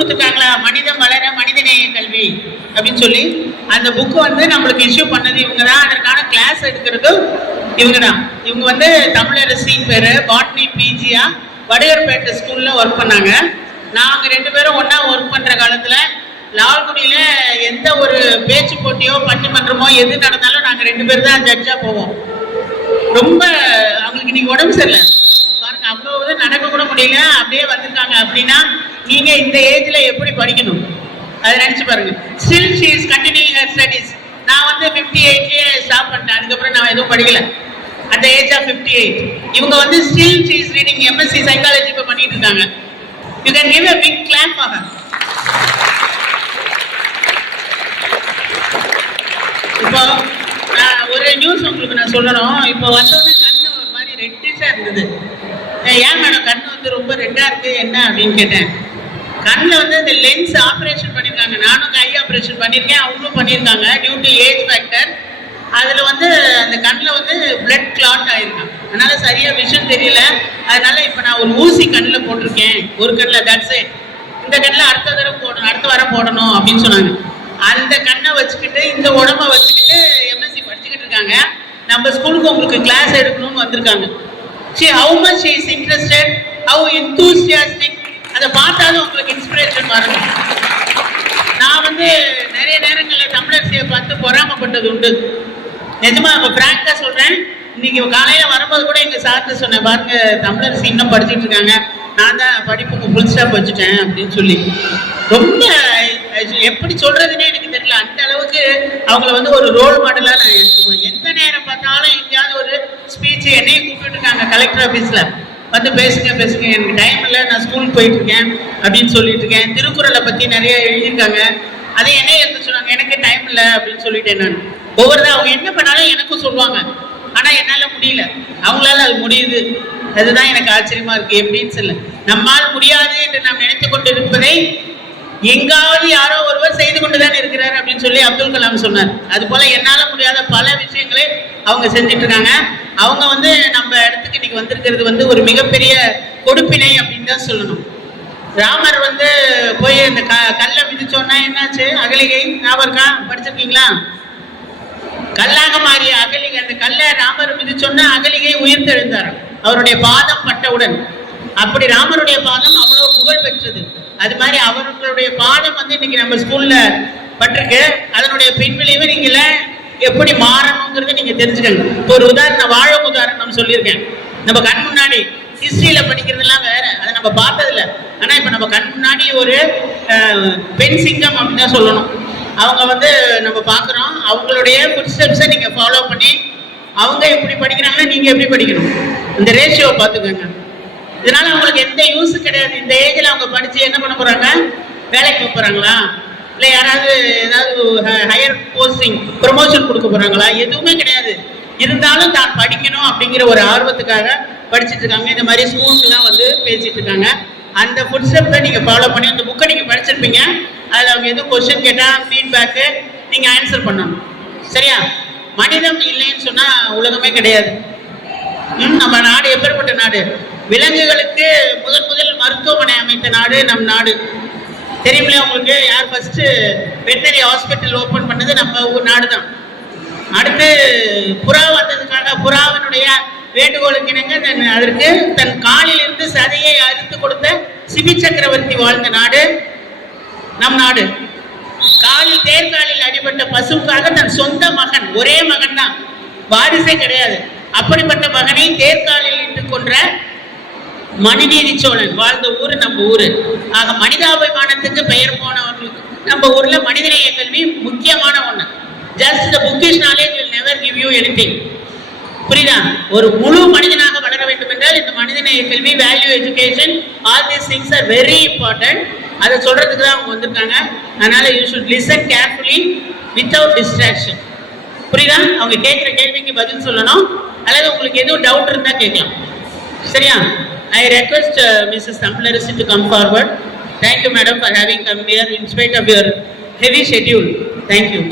கொடுத்துருக்காங்களா? மனிதம் வளர மனிதநேய கல்வி அப்படின்னு சொல்லி அந்த புக்கு வந்து நம்மளுக்கு இஷ்யூ பண்ணது இவங்க தான் அதற்கான கிளாஸ் எடுக்கிறதும் இவங்க தான் இவங்க வந்து தமிழரசி பேர் பாட்னி பிஜியா வடையர்பேட்டை ஸ்கூலில் ஒர்க் பண்ணாங்க. நாங்கள் ரெண்டு பேரும் ஒன்றா ஒர்க் பண்ணுற காலத்தில் லால்குடியில் எந்த ஒரு பேச்சு போட்டியோ பட்டிமன்றமோ எது நடந்தாலும் நாங்கள் ரெண்டு பேர் தான் ஜட்ஜாக போவோம். ரொம்ப அவங்களுக்கு இன்னைக்கு உடம்பு சரியில்லை. பாருங்க வந்து நடக்க கூட முடியல அப்படியே வந்திருக்காங்க அப்படின்னா நீங்க இந்த ஏஜ்ல எப்படி படிக்கணும்? அதை நினைச்சு பாருங்க. Still she is continuing her studies நான் வந்து ஃபிஃப்டி எயிட்லேயே ஸ்டாப் பண்ணிட்டேன். அதுக்கப்புறம் நான் எதுவும் படிக்கல. At age of fifty eight இவங்க வந்து still she is reading MSc psychology இப்போ பண்ணிட்டு இருக்காங்க. You can give a big clap for இப்போ ஒரு நியூஸ் உங்களுக்கு நான் சொல்லணும். இப்போ வந்தோடனே கண்ணு ஒரு மாதிரி ரெட்டிஷா இருந்தது. ஏன் மேடம் கண் வந்து ரொம்ப ரெட்டா இருக்கு? என்ன அப்படின்னு கேட்டேன். கண்ணில் வந்து இந்த லென்ஸ் ஆப்ரேஷன் பண்ணியிருக்காங்க நானும் கை ஆப்ரேஷன் பண்ணியிருக்கேன் அவங்களும் பண்ணியிருக்காங்க டியூ டு ஏஜ் ஃபேக்டர் அதில் வந்து அந்த கண்ணில் வந்து பிளட் கிளாட் ஆயிருக்கான் அதனால சரியாக விஷன் தெரியல. அதனால இப்போ நான் ஒரு ஊசி கண்ணில் போட்டிருக்கேன். ஒரு கண்ணில் தட்ஸ் இந்த கண்ணில் அடுத்த தடவை போடணும் அடுத்த வாரம் போடணும் அப்படின்னு சொன்னாங்க. அந்த கண்ணை வச்சுக்கிட்டு இந்த உடம்ப வச்சுக்கிட்டு எம்எஸ்சி படிச்சுக்கிட்டு இருக்காங்க. நம்ம ஸ்கூலுக்கு உங்களுக்கு கிளாஸ் எடுக்கணும்னு வந்திருக்காங்க. See how much is interested how enthusiastic. அதை பார்த்தாலும் உங்களுக்கு இன்ஸ்பிரேஷன் வரணும் நான் வந்து நிறைய நேரங்களில் தமிழரசியை பார்த்து பொறாமப்பட்டது உண்டு. நிஜமா இப்போ ஃப்ராங்காக சொல்கிறேன் இன்னைக்கு காலையில் வரும்போது கூட எங்கள் சார்ட்டு சொன்னேன் பாருங்க தமிழரசி இன்னும் படிச்சுட்டு இருக்காங்க. நான் தான் படிப்புக்கு ஃபுல் ஸ்டாப் வச்சுட்டேன் அப்படின்னு சொல்லி. ரொம்ப எப்படி சொல்றதுன்னே எனக்கு தெரியல. அந்த அளவுக்கு அவங்கள வந்து ஒரு ரோல் மாடலாக நான் எடுத்துக்குவேன். எந்த நேரம் பார்த்தாலும் எங்கேயாவது ஒரு ஸ்பீச் என்னையும் கூப்பிட்டு இருக்காங்க கலெக்டர் ஆஃபீஸில் வந்து பேசுங்க பேசுங்க எனக்கு டைம் இல்லை நான் ஸ்கூலுக்கு போயிட்டு இருக்கேன் அப்படின்னு சொல்லிட்டு இருக்கேன். திருக்குறளை பற்றி நிறைய எழுதியிருக்காங்க. அதை என்ன எடுத்து சொன்னாங்க எனக்கு டைம் இல்லை அப்படின்னு சொல்லிட்டேன் நான். ஒவ்வொரு அவங்க என்ன பண்ணாலும் எனக்கும் சொல்லுவாங்க. ஆனால் என்னால் முடியல. அவங்களால அது முடியுது. அதுதான் எனக்கு ஆச்சரியமா இருக்கு. எப்படின்னு சொல்ல. நம்மால் முடியாது என்று நாம் நினைத்து கொண்டு இருப்பதை எங்காவது யாரோ ஒருவர் செய்து கொண்டுதான் இருக்கிறார் அப்படின்னு சொல்லி அப்துல் கலாம் சொன்னார். அது போல என்னால முடியாத பல விஷயங்களை அவங்க செஞ்சுட்டு இருக்காங்க. அவங்க வந்து நம்ம இடத்துக்கு இன்னைக்கு வந்திருக்கிறது வந்து ஒரு மிகப்பெரிய கொடுப்பினை அப்படின்னு தான் சொல்லணும். ராமர் வந்து போய் அந்த க கல்லை மிதிச்சோன்னா என்னாச்சு? அகலிகை ஞாபகம் இருக்கா? படிச்சிருக்கீங்களா? கல்லாக மாறிய அகலிகை அந்த கல்லை ராமர் மிதிச்சோன்னா அகலிகை உயிர்த்தெழுந்தார் அவருடைய பாதம் பட்டவுடன். அப்படி ராமருடைய பாதம் அவ்வளவு புகழ் பெற்றது. அது மாதிரி அவர்களுடைய பாதம் வந்து இன்னைக்கு நம்ம ஸ்கூல்ல பட்டிருக்கு. அதனுடைய பின்விளைவு நீங்கள எப்படி மாறணுங்கிறத நீங்க தெரிஞ்சுக்கங்க. இப்போ ஒரு உதாரணம் வாழும் உதாரணம் சொல்லியிருக்கேன். நம்ம கண் முன்னாடி ஹிஸ்டரியில படிக்கிறதெல்லாம் வேற. அதை நம்ம பார்த்ததில்ல. ஆனா இப்போ நம்ம கண் முன்னாடி ஒரு பெண் சிங்கம் அப்படின்னு தான் சொல்லணும். அவங்க வந்து நம்ம பார்க்குறோம். அவங்களுடைய ஃபுட் ஸ்டெப்ஸை நீங்கள் ஃபாலோ பண்ணி அவங்க எப்படி படிக்கிறாங்கன்னா நீங்கள் எப்படி படிக்கணும்? இந்த ரேஷியோவை பார்த்துக்கோங்க. இதனால அவங்களுக்கு எந்த யூஸ் கிடையாது. இந்த ஏஜில் அவங்க படித்து என்ன பண்ண போகிறாங்க வேலைக்கு போகிறாங்களா இல்லை யாராவது ஏதாவது ஹையர் போஸ்டிங் ப்ரொமோஷன் கொடுக்க போகிறாங்களா எதுவுமே கிடையாது. இருந்தாலும் தான் படிக்கணும் அப்படிங்கிற ஒரு ஆர்வத்துக்காக படிச்சுட்டு இருக்காங்க. இந்த மாதிரி ஸ்கூலுக்குலாம் வந்து பேசிட்டு இருக்காங்க. அந்த ஃபுட் ஸ்டெப்பை நீங்கள் ஃபாலோ பண்ணி அந்த புக்கை நீங்கள் படிச்சிருப்பீங்க. அதில் அவங்க எதுவும் கொஸ்டின் கேட்டால் ஃபீட்பேக்கு நீங்கள் ஆன்சர் பண்ணணும். சரியா? மனிதம் இல்லைன்னு சொன்னால் உலகமே கிடையாது. ம், நம்ம நாடு எப்பேற்பட்ட நாடு? விலங்குகளுக்கு முதன் முதல் மருத்துவமனை அமைத்த நாடு நம் நாடு. தெரியுமில்ல உங்களுக்கு? யார் ஃபர்ஸ்ட் வெட்டரி ஹாஸ்பிட்டல் ஓபன் பண்ணது நம்ம ஊர் நாடு தான் அடுத்து புறா வந்ததுக்காக புறாவினுடைய வேண்டுகோளுக்கு இணங்க தன் அதற்கு தன் காலில் இருந்து சதையை அறுத்து கொடுத்த சிபி சக்கரவர்த்தி வாழ்ந்த நாடு நம் நாடு. காலில் தேர்காலில் அடிபட்ட பசுவுக்காக தன் சொந்த மகன் ஒரே மகன் தான் வாரிசே கிடையாது. அப்படிப்பட்ட மகனை தேர்காலில் இட்டு கொன்ற மணிநீதி சோழன் வாழ்ந்த ஊரு நம்ம ஊரு. ஆக மனிதாபிமானத்துக்கு பெயர் போனவர்களுக்கு நம்ம ஊர்ல மனிதநேய கல்வி முக்கியமான ஒண்ணு. Just the bookish knowledge will never give you anything புரியுதா? ஒரு முழு மனிதனாக வளர வேண்டும் என்றால் இந்த மனிதநேய கல்வி value education all these things are very important அதை சொல்றதுக்கு தான் அவங்க வந்திருக்காங்க. அதனால you should listen carefully without distraction புரியுதா? அவங்க கேட்குற கேள்விக்கு பதில் சொல்லணும். அல்லது உங்களுக்கு எதுவும் டவுட் இருந்தால் கேட்கலாம். சரியா I request Mrs Tamilarasi to come forward thank you madam for having come here in spite of your heavy schedule thank you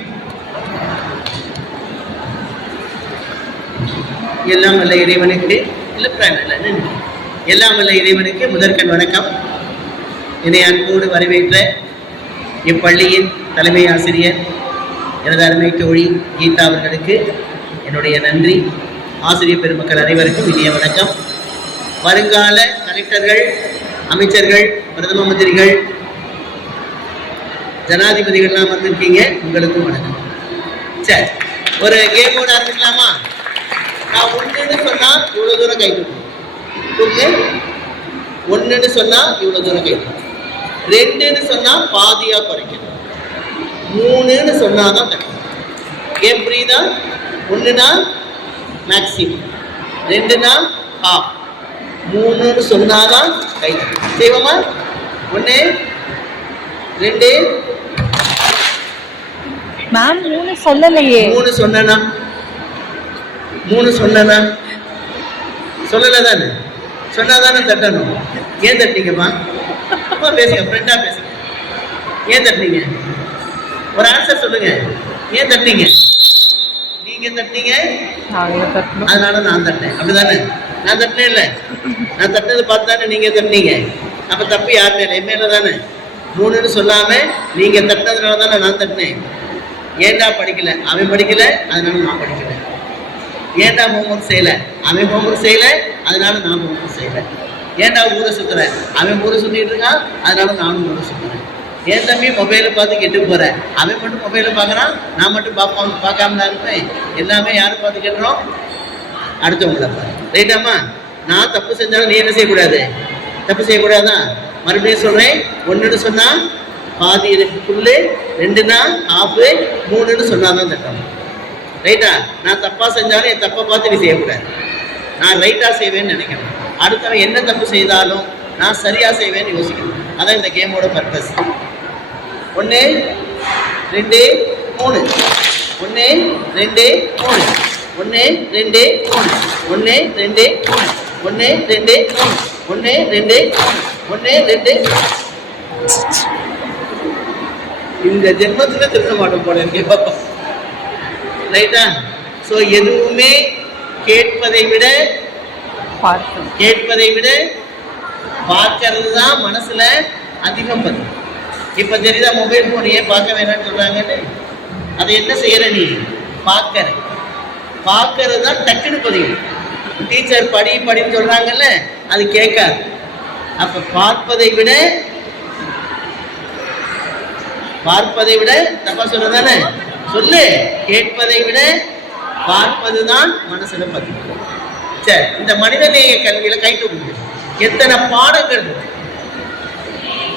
எல்லாம் வல்ல இறைவனுக்கு இல்லை எல்லாம் வல்ல இறைவனுக்கு முதற்கண் வணக்கம். என்னை அன்போடு வரவேற்ற இப்பள்ளியின் தலைமை ஆசிரியர் எனது அருமை தோழி கீதா அவர்களுக்கு என்னுடைய நன்றி. ஆசிரியர் பெருமக்கள் அனைவருக்கும் இனிய வணக்கம். வருங்கால கலெக்டர்கள் அமைச்சர்கள் பிரதம மந்திரிகள் ஜனாதிபதிகள்லாம் வந்திருக்கீங்க. உங்களுக்கும் வணக்கம். சரி ஒரு கேமோட ஆரம்பிக்கலாமா? நான் ஒன்றுன்னு சொன்னால் இவ்வளோ தூரம் கை தூக்கும் ஒன்றுன்னு சொன்னால் இவ்வளோ தூரம் கை தூக்கும் ரெண்டுன்னு சொன்னால் பாதியாக குறைக்கணும். மூணுன்னு சொன்னால் தான் தக்கணும் கேம் புரியுதா? ஒன்றுனா மேக்ஸிமம் ரெண்டுனா ஹாஃப் மூணுன்னு சொன்னாதான் கை. செய்வோமா ஒன்று ரெண்டு. மேம் மூணு சொல்லலையே. மூணு சொன்னா மூணு சொன்னா சொல்லல தானே சொன்னா தானே தட்டணும். ஏன் தட்டிங்கம்மா? அம்மா பேசுங்க ஃப்ரெண்டா பேசுங்க. ஏன் தட்டினீங்க? ஒரு ஆன்சர் சொல்லுங்க. ஏன் தட்டினீங்க? நீங்க தட்டினீங்க? அதனால நான் தட்டினேன். அப்படிதானே? நான் தட்டினேன் இல்லை நான் தட்டினது பார்த்து தானே நீங்க தட்டினீங்க? அப்ப தப்பு யார் மேல? என் மேல தானே? மூணுன்னு சொல்லாம நீங்க தட்டினதுனால தானே நான் தட்டினேன். ஏன்டா படிக்கல? அவன் படிக்கல அதனால நான் படிக்கல. ஏன்டா ஹோம்ஒர்க் செய்யல? அவன் ஹோம்ஒர்க் செய்யல அதனால நான் ஹோம்ஒர்க் செய்யல. ஏன்டா ஊரை சுத்துற? அவன் ஊரை சுத்திட்டு இருக்கான் அதனால நானும் ஊரை சுத்துறேன். என் தம்பி மொபைலை பார்த்து கெட்டு போகிறேன் அவன் மட்டும் மொபைலை பார்க்குறான் நான் மட்டும் பார்ப்போம் பார்க்காம தான் இருப்பேன். எல்லாமே யாரை பார்த்து கெட்டுறோம்? அடுத்தவங்கள பாரு ரைட்டாம்மா நான் தப்பு செஞ்சாலும் நீ என்ன செய்யக்கூடாது? தப்பு செய்யக்கூடாதா? மறுபடியும் சொல்கிறேன் ஒன்றுன்னு சொன்னால் பாதி புல்லு ரெண்டுனா ஆஃபு மூணுன்னு சொன்னாதான் தட்டம் ரைட்டா நான் தப்பாக செஞ்சாலும் என் தப்பை பார்த்து நீ செய்யக்கூடாது. நான் ரைட்டாக செய்வேன்னு நினைக்கணும். அடுத்தவன் என்ன தப்பு செய்தாலும் நான் சரியாக செய்வேன்னு யோசிக்கணும். அதான் இந்த கேமோட பர்பஸ் ஒன்று ரெண்டு மூணு. ஒன்று ரெண்டு மூணு. ஒன்று ரெண்டு மூணு. ஒன்று ரெண்டு மூணு. ஒன்று ரெண்டு மூணு. ஒன்று ரெண்டு ஒன்று ரெண்டு. இந்த ஜென்மத்துல திருத்த மாட்டோம் போல இருக்கே பாப்பா. ரைட்டா? ஸோ எதுவுமே கேட்பதை விட கேட்பதை விட பார்க்கறது தான் மனசுல அதிகம் பதியும் இப்ப தெரியுதா மொபைல் போன் ஏன் பார்க்க வேணாம்னு சொல்றாங்கன்னு? அதை என்ன செய்யற நீ? பார்க்கற. பார்க்கறது தான் டக்குன்னு பதியும் டீச்சர் படி படின்னு சொல்றாங்கல்ல அது கேட்காது. அப்ப பார்ப்பதை விட பார்ப்பதை விட தப்பா சொல்றதானே? சொல்லு. கேட்பதை விட பார்ப்பதுதான் மனசுல பதிவு. சரி இந்த மனிதநேய கல்வியில கைட்டு எத்தனை பாடங்கள்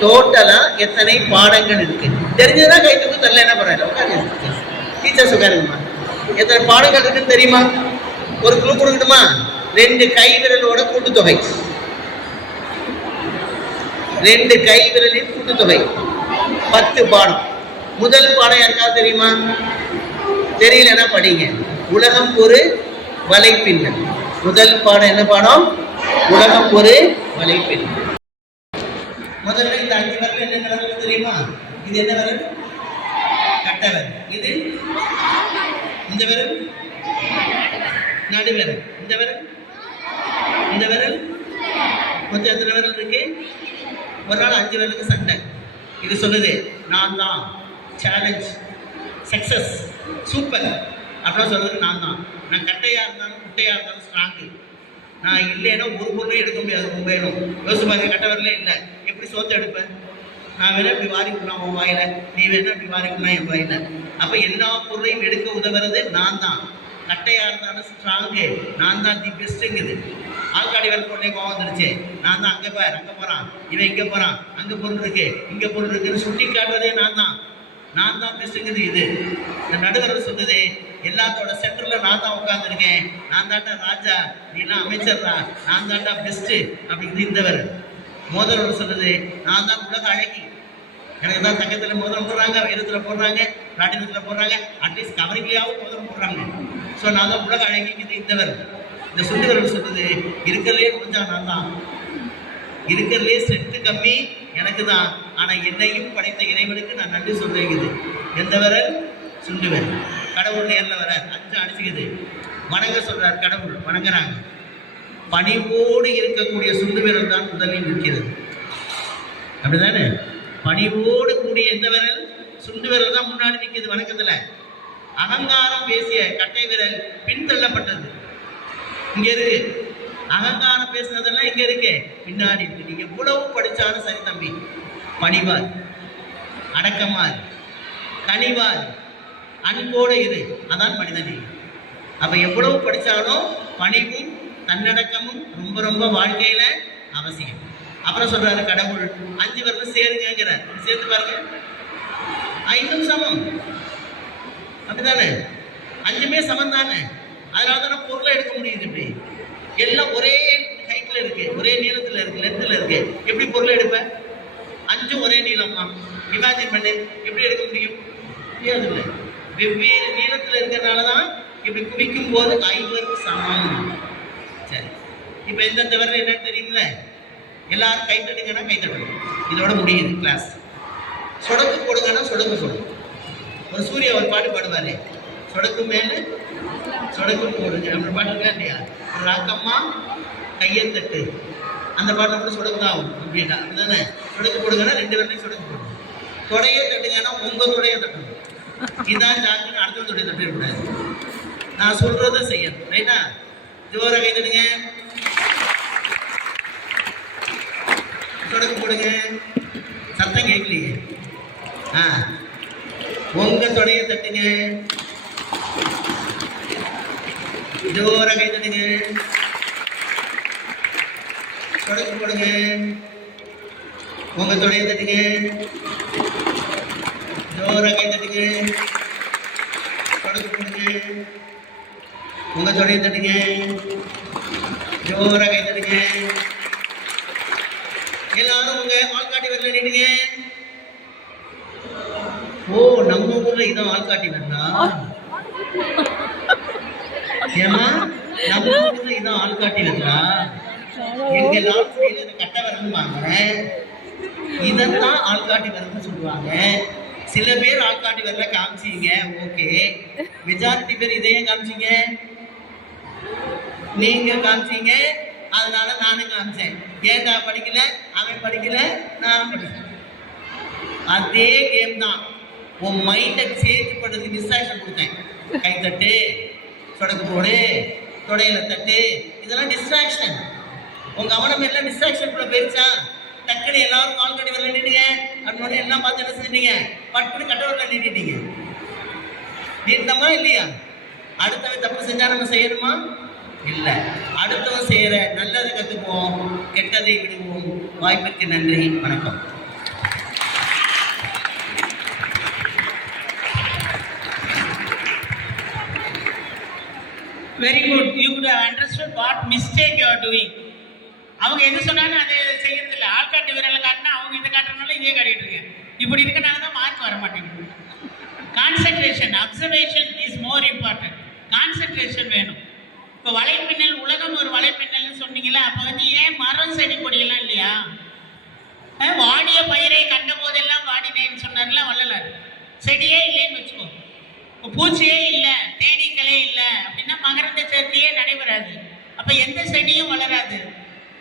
டோட்டலா எத்தனை பாடங்கள் இருக்கு? தெரிஞ்சதுன்னா கை தூக்கு தரல என்ன பண்றாங்க? உட்காருங்க. டீச்சர்ஸ் உட்காருங்கம்மா. எத்தனை பாடங்கள் இருக்குன்னு தெரியுமா? ஒரு குழு கொடுக்கணுமா ரெண்டு கை விரலோட கூட்டுத்தொகை. ரெண்டு கை விரலின் கூட்டுத்தொகை. பத்து பாடம். முதல் பாடம் யாருக்காவது தெரியுமா? தெரியலன்னா படிங்க? உலகம் ஒரு வலைப்பின்னல். முதல் பாடம் என்ன பாடம்? உலகம் ஒரு வலைப்பின்னல். முதல்ல இந்த அஞ்சு விரல் என்ன விரல் தெரியுமா இது என்ன வரும்? கட்டவர் இது? இந்த வரும்? நடு இந்த விரல் இந்த விரல் கொஞ்சம் எத்தனை விரல் இருக்கு? ஒரு நாள் அஞ்சு விரலுக்கு சண்டை. இது சொல்லுது நான் தான். சேலஞ்ச் சக்சஸ் சூப்பர் அப்படின்னு சொல்றது நான் தான். நான் கட்டையா இருந்தாலும் குட்டையா இருந்தாலும் ஸ்ட்ராங்கு நான் இல்லைன்னா ஒரு பொருளையும் எடுக்க முடியாது ரொம்ப வேணும் யோசிச்சு பாருங்க கட்ட இல்லை. எப்படி சோத்து எடுப்பேன்? நான் வேணா இப்படி வாரிக்கலாம் உன் வாயில. நீ வேணா இப்படி வாரிக்கலாம் என் வாயில. அப்ப எல்லா பொருளையும் எடுக்க உதவுறது நான் தான். கட்டையா இருந்தாலும் ஸ்ட்ராங்கு நான் தான் தி பெஸ்ட்டுங்குது ஆள்காடி வேலை பொருளே கோவம் வந்துருச்சு. நான் தான் அங்க பார் அங்க போறான். இவன் இங்க போறான். அங்க பொருள் இருக்கு இங்க பொருள் இருக்குன்னு சுட்டி காட்டுறதே நான் தான். நான் தான் பெஸ்ட்டுங்குது இது. இந்த நடுவர் சொல்லுது எல்லாத்தோட சென்டர்ல நான் தான் உட்காந்துருக்கேன் நான் தாண்டா ராஜா. நீலாம் அமைச்சர்ரா. நான் தாண்டா பெஸ்ட்டு அப்படிங்கிறது இந்தவர் மோதிரம் சொன்னது நான் தான் உலக அழகி. எனக்கு தான் தங்கத்தில் மோதிரம் போடுறாங்க வைரத்தில் போடுறாங்க பிளாட்டினத்தில் போடுறாங்க. அட்லீஸ்ட் கவரிங்லையாவும் மோதிரம் போடுறாங்க. ஸோ நான் தான் உலக அழகிக்கு இந்தவர் இந்த சுண்டுவர்கள் சொன்னது இருக்கிறதுலே முடிஞ்சா நான் தான். இருக்கிறதுலே செட்டு கம்மி எனக்கு தான். ஆனால் என்னையும் படைத்த இறைவனுக்கு நான் நன்றி சொல்லுகிறது. எந்த விரல் சுண்டுவர். கடவுள் நேரில் வர அஞ்சு அடிச்சுக்குது. வணங்க சொல்றார் கடவுள். வணங்குறாங்க. பணிவோடு இருக்கக்கூடிய சுண்டுவிரல் தான் முதலில் நிற்கிறது. அப்படிதானே? பணிவோடு கூடிய எந்த விரல் சுண்டு விரல் தான் முன்னாடி நிற்கிறது வணக்கத்துல. அகங்காரம் பேசிய கட்டை விரல் பின்தள்ளப்பட்டது. இங்க இருக்கு. அகங்காரம் பேசுனதெல்லாம் இங்க இருக்கு. பின்னாடி இருக்கு. நீங்க எவ்வளவு படிச்சாலும் சரி தம்பி. பணிவார். அடக்கமார். கனிவார். அன்போடு இரு. அதான் மனிதனே அப்ப எவ்வளவு படிச்சாலும் பணிவும் தன்னடக்கமும் ரொம்ப ரொம்ப வாழ்க்கையில அவசியம். அப்புறம் சொல்றாரு கடவுள். அஞ்சு வரலும் சேருங்கிறார் சேர்த்து பாருங்க. ஐந்தும் சமம். அப்படிதானே அஞ்சுமே சமம் தானே அதனால தானே பொருளை எடுக்க முடியுது இப்படி. எல்லாம் ஒரே ஹைட்ல இருக்கு. ஒரே நீளத்துல இருக்கு. லென்த்ல இருக்கு. எப்படி பொருளை எடுப்ப? அஞ்சும் ஒரே நீளமா இமேஜின் பண்ணு. எப்படி எடுக்க முடியும்? முடியாது இல்லை வெவ்வேறு நீளத்துல இருக்கிறதுனால தான் இப்படி குவிக்கும் போது ஐவர் சமம். சரி. இப்போ எந்தெந்த விரல் என்னன்னு தெரியுங்களே எல்லாரும் கை தட்டுங்கன்னா கை தட்டணும் இதோட முடியுது கிளாஸ் சொடக்கு போடுங்கன்னா சொடக்கு போடும் ஒரு சூரிய ஒரு பாட்டு பாடுவாரு. சொடக்கு மேலே சொடக்கு போடுங்க அப்படி பாட்டு இருக்கா இல்லையா? ஒரு ராக்கம்மா கையை தட்டு. அந்த பாட்டில் கூட சொடக்கு தான் ஆகும் அப்படின்னா அப்படிதானே? சொடக்கு போடுங்கன்னா ரெண்டு பேர்லையும் சொடக்கு போடும் தொடைய தட்டுங்கன்னா உங்க தொடைய தட்டணும் இதான் ஜாக்குன்னு அடுத்த தொடைய தட்டிடக்கூடாது நான் சொல்றதை செய்யணும். ரைட்டா ஜோர கை தட்டுங்க. சொடக்கு போடுங்க சத்தம் கேட்கலையே. ஆ. உங்க தொடைய தட்டுங்க. ஜோர கை தட்டுங்க. சொடக்கு போடுங்க உங்க தொடைய தட்டுங்க. ஜோர கை தட்டுங்க. சொடக்கு கொடுங்க. உங்க தொடைய தட்டுங்க. ஜோர கை தட்டுங்க எல்லாரும் உங்க ஆள்காட்டி ஓ நம்ம ஊர்ல இதான் ஆள்காட்டி வந்தா ஏமா நம்ம ஊர்ல இதான் ஆள்காட்டி வந்தா எங்க லாட்சியில கட்ட வரணும்பாங்க இதைத்தான் ஆள்காட்டி வரணும்னு சொல்லுவாங்க. சில பேர் ஆள்காட்டி வரல காமிச்சீங்க ஓகே. மெஜாரிட்டி பேர் இதையும் காமிச்சீங்க. நீங்க காமிச்சீங்க அதனால நானும் காமிச்சேன். கேதா படிக்கல அவன் படிக்கல நான் படிக்கல. அதே கேம் தான். உன் மைண்டை சேஞ்ச் பண்ணுறதுக்கு டிஸ்ட்ராக்ஷன் கொடுத்தேன். கை தட்டு சொடக்கு போடு தொடையில தட்டு இதெல்லாம் டிஸ்ட்ராக்ஷன் உன் கவனம் எல்லாம் டிஸ்ட்ராக்ஷன் கூட போயிருச்சா? டக்குனு எல்லாரும் கால் கட்டி வரல நின்றுங்க அப்படின்னு எல்லாம் பார்த்து என்ன செஞ்சீங்க? பட்டுன்னு கட்ட நின்றுட்டீங்க நீட்டமா இல்லையா? அடுத்தவன் தப்பு செஞ்சா நம்ம செய்யணுமா? இல்லை. அடுத்தவன் செய்யற நல்லதை கற்றுக்குவோம் கெட்டதை விடுவோம். வாய்ப்புக்கு நன்றி வணக்கம். Very good you good understood what mistake you are doing அவங்க எது சொன்னாலும் அதை செய்யறது இல்லை ஆள்காட்டு விரலை காட்டினா அவங்க இதை காட்டுறதுனால இதே காட்டிட்டு இருக்கேன். இப்படி இருக்கனால தான் மார்க் வர மாட்டேங்குது. Concentration observation is more important concentration வேணும். இப்போ வலைப்பின்னல் உலகம் ஒரு வலைப்பின்னல்னு சொன்னீங்களா அப்போ வந்து ஏன் மரம் செடி கொடியெல்லாம் இல்லையா? வாடிய பயிரை கண்ட போதெல்லாம் வாடினேன்னு சொன்னார்ல வள்ளலார். செடியே இல்லைன்னு வச்சுக்கோ. பூச்சியே இல்லை தேனீக்களே இல்லை அப்படின்னா மகரந்த சேர்க்கையே நடைபெறாது. அப்போ எந்த செடியும் வளராது.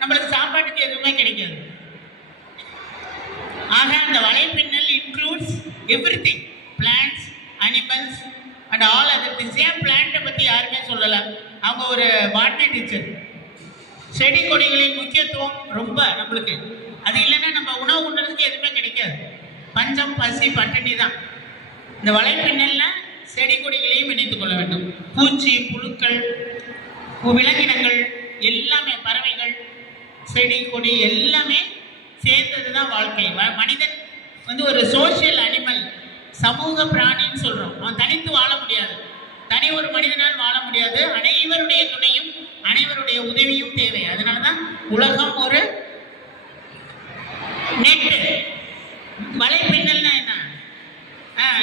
நம்மளுக்கு சாப்பாட்டுக்கு எதுவுமே கிடைக்காது. ஆக அந்த வலைப்பின்னல் includes everything plants animals and all other same பிளான்ட்டை பற்றி யாருமே சொல்லலை? அவங்க ஒரு பாட்னி டீச்சர் செடி கொடிகளின் முக்கியத்துவம் ரொம்ப நம்மளுக்கு. அது இல்லைன்னா நம்ம உணவு உண்றதுக்கு எதுவுமே கிடைக்காது. பஞ்சம் பசி பட்டினி தான். இந்த வலைப்பின்னல்ல செடி கொடிகளையும் இணைத்துக் கொள்ள வேண்டும். பூச்சி புழுக்கள் விலங்கினங்கள் எல்லாமே பறவைகள் செடி கொடி எல்லாமே சேர்ந்தது தான் வாழ்க்கை. வ- மனிதன் வந்து ஒரு சோஷியல் அனிமல் சமூக பிராணின்னு சொல்றோம். அவன் தனித்து வாழ முடியாது. தனி ஒரு மனிதனால் வாழ முடியாது. அனைவருடைய துணையும் அனைவருடைய உதவியும் தேவை. அதனாலதான் உலகம் ஒரு நெட் வலைப்பின்னல்னா என்ன?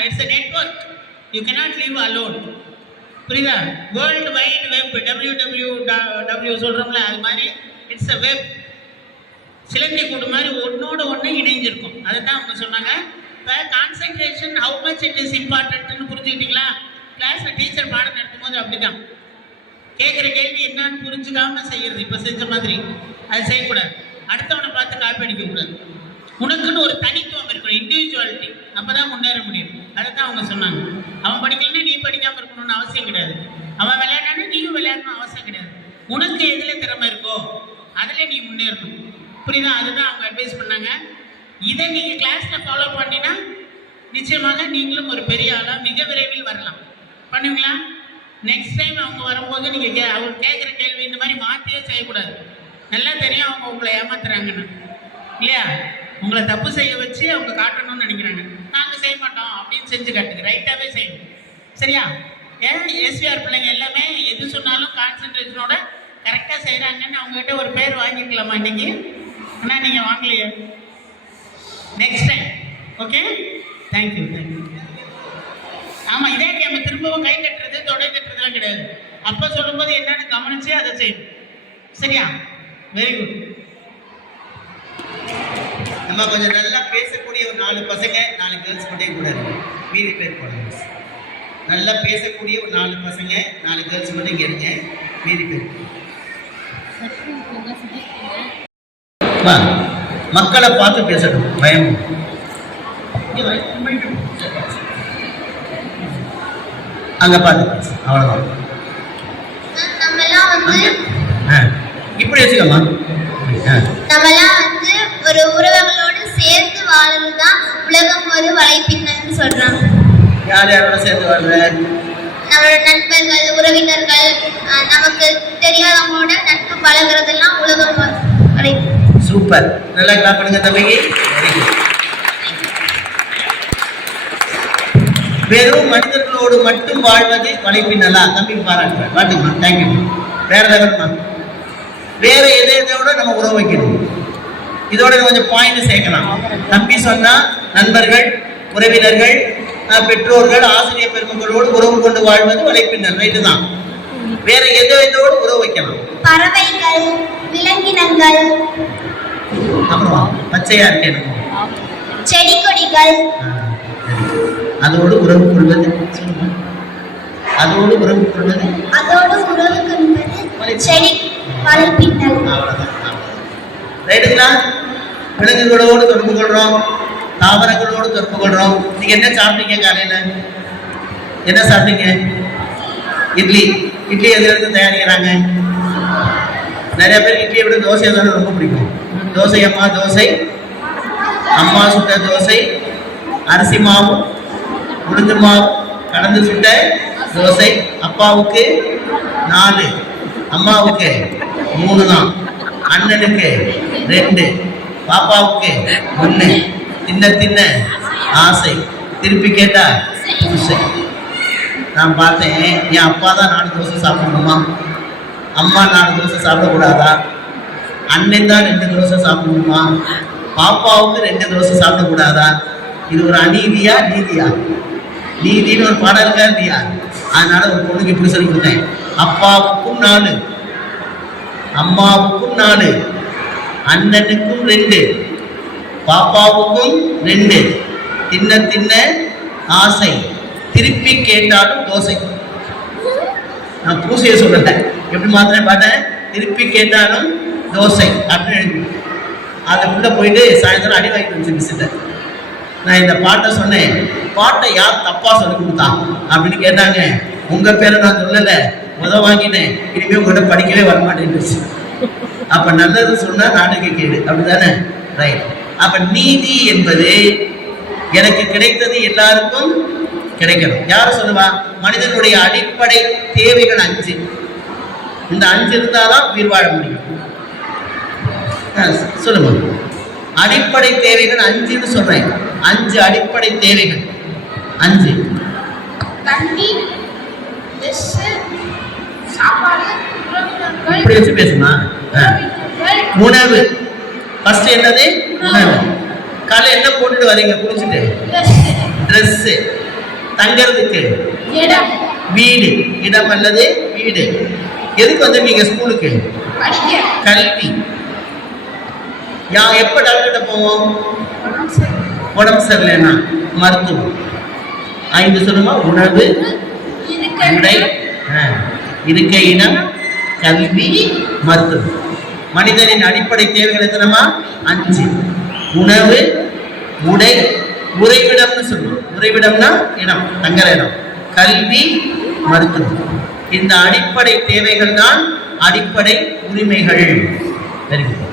It's network network you cannot leave alone புரியுதா? World wide web W W W சொல்கிறோம்ல அது மாதிரி இட்ஸ் அ வெப் சிலந்தி கூடு மாதிரி ஒன்றோடு ஒன்று இணைஞ்சிருக்கும். அதை தான் அவங்க சொன்னாங்க. இப்போ concentration how much it is இம்பார்ட்டன்ட்னு புரிஞ்சுக்கிட்டீங்களா? கிளாஸில் டீச்சர் பாடம் நடத்தும் போது அப்படிதான். கேட்குற கேள்வி என்னன்னு புரிஞ்சுக்காம செய்யறது இப்போ செஞ்ச மாதிரி. அது செய்யக்கூடாது. அடுத்தவனை பார்த்து காப்பி அடிக்கக்கூடாது. உனக்குன்னு ஒரு தனித்துவம் இருக்கணும் இண்டிவிஜுவாலிட்டி அப்பதான் முன்னேற முடியும். அதை தான் அவங்க சொன்னாங்க. அவன் படிக்கலன்னா நீ படிக்காமல் இருக்கணும்னு அவசியம் கிடையாது. அவன் விளையாடானா நீயும் விளையாடணும் அவசியம் கிடையாது. உனக்கு எதில் திறமை இருக்கோ அதில் நீ முன்னேறணும். புரியுதா? அதுதான் அவங்க அட்வைஸ் பண்ணாங்க. இதை நீங்க கிளாஸ்ல ஃபாலோ பண்ணினா நிச்சயமாக நீங்களும் ஒரு பெரிய ஆளா மிக விரைவில் வரலாம். பண்ணுவீங்களா? நெக்ஸ்ட் டைம் அவங்க வரும்போது நீங்க கே அவர் கேட்குற கேள்வி இந்த மாதிரி மாத்தியே செய்யக்கூடாது. நல்லா தெரியும் அவங்க உங்களை ஏமாத்துறாங்கன்னு. இல்லையா? உங்களை தப்பு செய்ய வச்சு அவங்க காட்டணும்னு நினைக்கிறாங்க. நாங்கள் செய்ய மாட்டோம் அப்படின்னு செஞ்சு காட்டுங்க. ரைட்டாகவே செய்யணும் சரியா? ஏன்? எஸ்விஆர் பிள்ளைங்க எல்லாமே எது சொன்னாலும் கான்சன்ட்ரேஷனோட கரெக்டாக செய்கிறாங்கன்னு அவங்ககிட்ட ஒரு பேர் வாங்கிக்கலாமா இன்னைக்கு? ஆனால் நீங்கள் வாங்கலையே. Next time okay thank you thank you ஆமாம் இதே நம்ம திரும்பவும் கை கட்டுறது தொடை கட்டுறதுலாம் கிடையாது. அப்போ சொல்லும்போது என்னன்னு கவனிச்சு அதை செய்யணும். சரியா? வெரி குட் நம்ம கொஞ்சம் நல்லா பேசக்கூடிய ஒரு நாலு பசங்க நாலு கேர்ள்ஸ் மட்டும் கூட இருக்கு மீதி பேர் போடுங்க நல்லா பேசக்கூடிய ஒரு நாலு பசங்க நாலு கேர்ள்ஸ் மட்டும் இங்கே இருங்க. மீதி பேர். அம்மா, மக்களை பார்த்து பேசணும் பயம். அங்க பார்த்து ஆ. இப்படி வச்சுக்கம்மா ஆ. நம்மலாம் வந்து ஒரு உறவுகளோடு சேர்ந்து வாழ்றது தான் உலகம் ஒரு வலைப்பின்னல்னு சொல்றாங்க. யார் யாரோட சேர்ந்து வாழ்ற? நம்மளோட நண்பர்கள் உறவினர்கள் நமக்கு தெரியாதவங்களோட நட்பு பழகுறதெல்லாம் உலகம் வலை சூப்பர் நல்லா கிளாப் பண்ணுங்க தம்பிக்கு வெரி குட் வெறும் மனிதர்களோடு மட்டும் வாழ்வது வலைப்பின்னலா தம்பி பாராட்டுறேன் வாட்டுமா தேங்க்யூ வேற லெவல்மா வேற எதை எதோட நம்ம உறவு வைக்கணும்? இதோட கொஞ்சம் பாயிண்ட் சேர்க்கலாம். தம்பி சொன்னா நண்பர்கள் உறவினர்கள் பெற்றோர்கள் ஆசிரியர் பெருமக்களோடு உறவு கொண்டு வாழ்வது வலைப்பின்னல் ரைட்டு தான். வேற எதோ எதோடு உறவு வைக்கலாம்? பறவைகள் விலங்கினங்கள் அப்புறம் பச்சையா இருக்கணும் செடி கொடிகள். அதோடு உறவு கொள்வது. அதோடு உறவு கொள்வது. அதோடு உறவு கொள்வது. செடி அவ்வளவுதான். ரைட்டுங்களா விலங்குகளோடு தொடர்பு கொள்றோம். தாவரங்களோடு தொடர்பு கொள்றோம். நீங்க என்ன சாப்பிட்டீங்க காலையில? என்ன சாப்பிட்டீங்க? இட்லி. இட்லி எதுல இருந்து தயாரிக்கிறாங்க? நிறைய பேர் இட்லியை விட தோசை தானே ரொம்ப பிடிக்கும். தோசை அம்மா தோசை அம்மா சுட்ட தோசை அரிசி மாவு உளுந்து மாவு கலந்து சுட்ட தோசை அப்பாவுக்கு நாலு அம்மாவுக்கு மூணு தான் அண்ணனுக்கு ரெண்டு பாப்பாவுக்கு ஒன்று தின்ன தின்ன ஆசை. திருப்பி கேட்டா புதுசை. நான் பார்த்தேன் என் அப்பா தான் நாலு தோசை சாப்பிடணுமா? அம்மா நாலு தோசை சாப்பிடக்கூடாதா? அண்ணன் தான் ரெண்டு தோசை சாப்பிடணுமா? பாப்பாவுக்கு ரெண்டு தோசை சாப்பிடக்கூடாதா? இது ஒரு அநீதியா நீதியா? நீதின்னு ஒரு பாடம் இருக்கா இல்லையா? அதனால ஒரு பொண்ணுக்கு இப்படி சொல்லி கொடுத்தேன். அப்பாவுக்கும் நாலு அம்மாவுக்கும் நாலு அண்ணனுக்கும் ரெண்டு பாப்பாவுக்கும் ரெண்டு. தின்ன தின்ன ஆசை. திருப்பி கேட்டாலும் தோசை. நான் பூசையை சொல்லலை எப்படி மாத்திரம் பார்த்தேன் திருப்பி கேட்டாலும் தோசை அப்படின்னு எழுதி. அதை போயிட்டு சாயந்தரம் அடி வாங்கிட்டு வந்து மிஸ்ஸிட்ட நான் இந்த பாட்டை சொன்னேன். பாட்டை யார் தப்பாக சொல்லி கொடுத்தா? அப்படின்னு கேட்டாங்க. உங்கள் பேரை நான் சொல்லலை. உத வாங்கினேன். இனிமேல் உங்கள்கிட்ட படிக்கவே வரமாட்டேன்னுச்சு. அப்போ நல்லது சொன்னால் நாட்டுக்கு கேடு. அப்படிதானே ரைட் அப்போ நீதி என்பது எனக்கு கிடைத்தது எல்லாருக்கும் கிடைக்கணும். யார் சொல்லுவா? மனிதனுடைய அடிப்படை தேவைகள் அஞ்சு. இந்த அஞ்சு இருந்தாதான் உயிர் வாழ முடியும். சொல்லுங்க. அடிப்படை தேவைகள் அஞ்சுன்னு சொல்றேன். அஞ்சு அடிப்படை தேவைகள். அஞ்சு. இப்படி வச்சு பேசுமா? உணவு. ஃபர்ஸ்ட் என்னது? உணவு. காலை என்ன போட்டுட்டு வரீங்க? குளிச்சுட்டு. ட்ரெஸ்ஸு தங்கறதுக்கு. வீடு. இடம் அல்லது வீடு. எதுக்கு வந்திருக்கீங்க ஸ்கூலுக்கு கல்வி. யா எப்போ டாக்டர்கிட்ட போவோம்? உடம்பு சரி. உடம்பு சரியில்லைன்னா மருத்துவம். ஐந்து சொல்லுமா? உணவு உடை இருக்கை இனம் கல்வி மருத்துவம். மனிதனின் அடிப்படை தேவைகள் எத்தனமா? அஞ்சு. உணவு உடை உறைவிடம்னு சொல்லுவோம். உறைவிடம்னா இடம் தங்குற இடம். கல்வி மருத்துவம். இந்த அடிப்படை தேவைகள் தான் அடிப்படை உரிமைகள். தெரிவிக்கும்